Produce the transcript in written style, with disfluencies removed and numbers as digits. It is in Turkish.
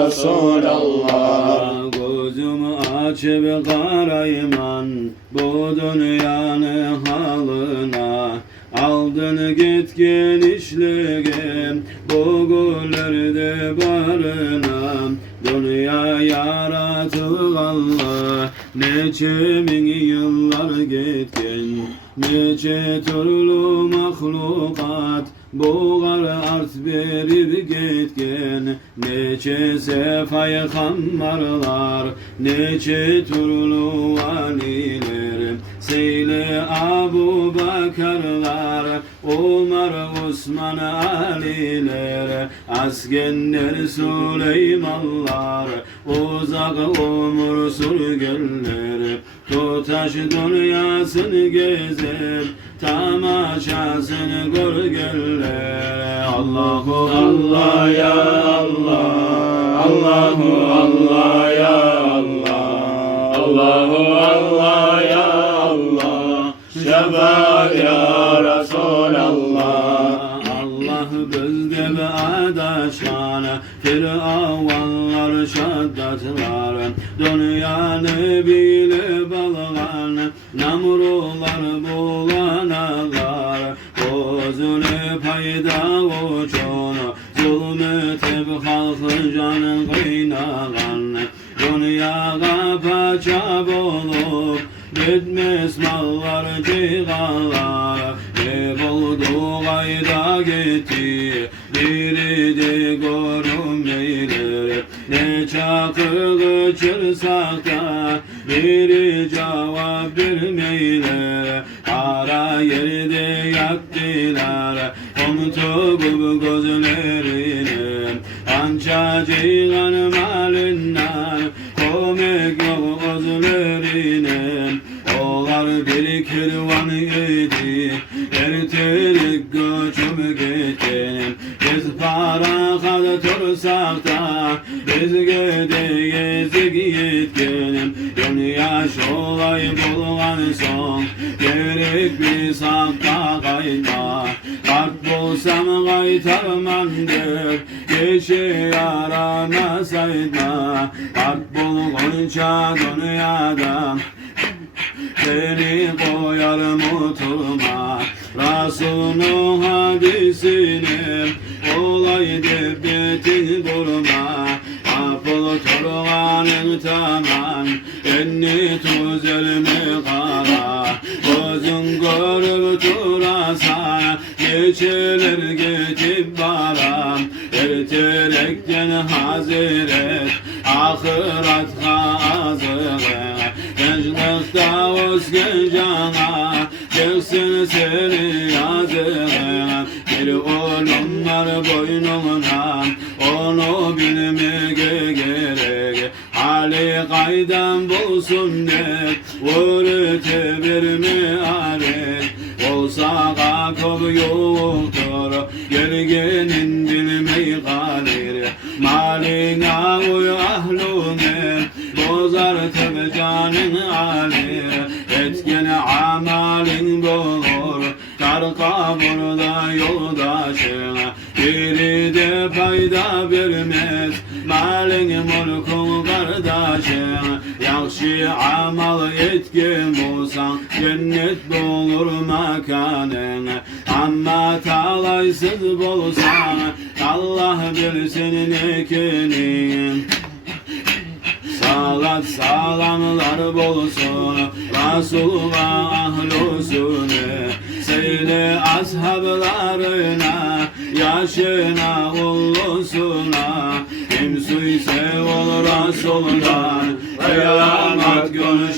Resulallah. Gözümü açıp karayman bu dünyanın halına. Aldın git genişliğim bu güllerde barına. Dünya yaratıl Allah, neçe bin yıllar gitken, neçe türlü mahlukat boğar art verip gitken, neçe sefay kammarlar, neçe türlü valiler, Seyle Abu Bakarlar, Umar, Osman, Aliler, askenler, Süleymanlar, uzak umur sürgünler, tutaş dünyasını gezer, tamaşasını görgüller. Allahu Allah ya Allah, Allahu Allah ya Allah, Allahu Allah ya Allah, şefaat ya Resulallah. Allah bizde ve adaşan, firavunlar şaddatlar, dünyanı bile balgan, namrular bulanalar, özünü payda uçun, zulmetip halkın canın kıynagan, dünyaya paça bulup, bitmez mallar ciğalar, ne buldu gayda gitti, biri de görünmeyler, ne çakı çırsak da, biri cevap vermeyler, ara yerde yaktılar, komutu bu gözlerini, anca ciğan malinden, komek yok gözlerine, olar bir kervan idi, ertelik göçüp gittim, biz para kad tursak da, biz gideyiz gitkenim, dünya şolay bulgan son, gerek bir sakta kayma, kart bulsam kaytarmandır, geçi aramasayma, kart bulgunca dünyada, seni koyarım oturma, Resul'ün hadisini, olay devletin durma, Apıl turganın tamam, enni tüzelme kara, gözün görüp turasan, geçilir gidip baram, ertelekten haziret, ahiret hazır, gençlikte özgen cana, çıksın seni yazığa, bir oğlum var boynuna, onu bilmek gerek, hali kaydan bulsun de, vurte verme arek, olsa kakıp yoktur, gelgenin bilmeyi kadir, malina uy ahlune, bozar tabi canın alir, etken amalin bulur, karka burada yoldaşın, biri de fayda vermez, malin mülkün kardeşin, yakşı amal etken bulsan, cennet bulur makanın, ama talaysız bulsan, Allah bilsin ekinin. Salat salamlar bolsun, Resulullah ahlusune, Seyle ashablarına, yaşına ullusuna, kim suyse ol Resul'dan, kıyamet günü